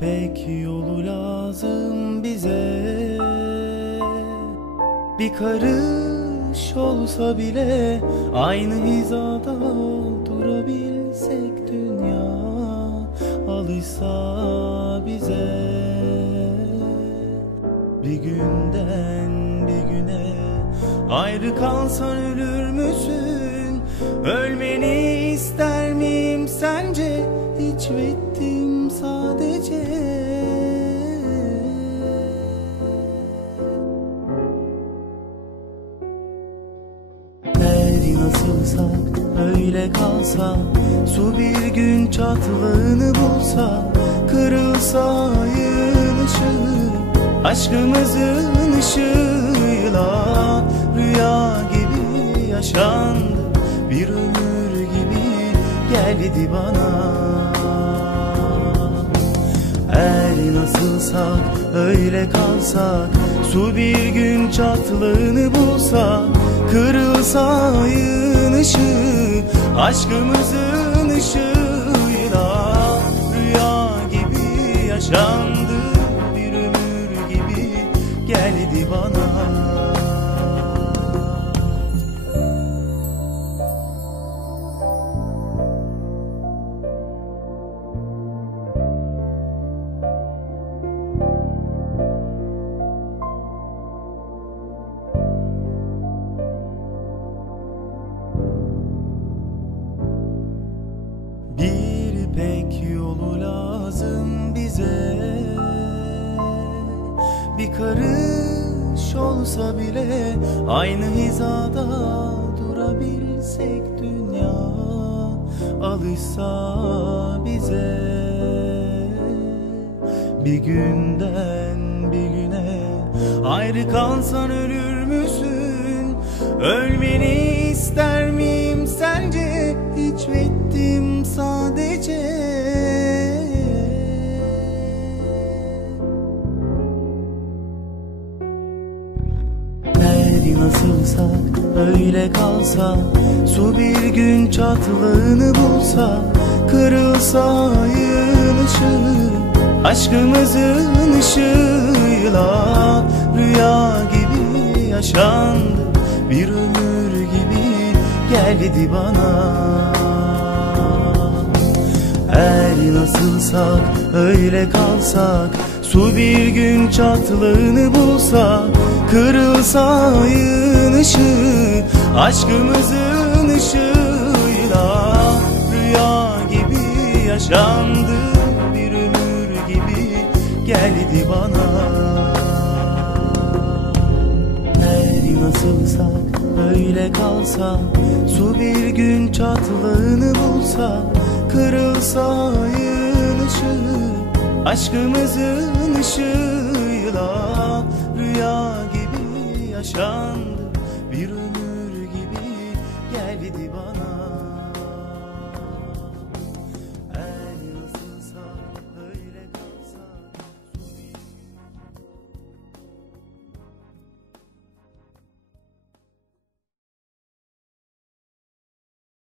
İpek yolu lazım bize Bir karış olsa bile Aynı hizada durabilsek dünya Alışsa bize Bir günden bir güne Ayrı kalsan ölür müsün? Ölmeni ister miyim sence? Hiç bitti Her nasılsak öyle kalsa Su bir gün çatlığını bulsa Kırılsa ayın ışığı Aşkımızın ışığıyla Rüya gibi yaşandı Bir ömür gibi geldi bana. Eğer nasılsak öyle kalsak Su bir gün çatlığını bulsa Kırılsa ayın ışığı Aşkımızın ışığıyla Rüya gibi yaşandı. Bir ömür gibi geldi bana lazım bize Bir karış olsa bile Aynı hizada durabilsek dünya Alışsa bize Bir günden bir güne Ayrı kalsan ölür müsün? Ölmeni ister miyim sence? Hiç bittim sadece Her nasılsak öyle kalsa Su bir gün çatlığını bulsa Kırılsa ayın ışığı Aşkımızın ışığıyla Rüya gibi yaşandı Bir ömür gibi geldi bana. Eğer nasılsak öyle kalsak Su bir gün çatlığını bulsa Kırılsa ayın ışığı Aşkımızın ışığıyla Rüya gibi yaşandı Bir ömür gibi geldi bana. Her nasılsak öyle kalsa Su bir gün çatlığını bulsa Kırılsa ayın ışığı Aşkımızın ışığıyla Rüya gibi yaşandı. Bir ömür gibi geldi bana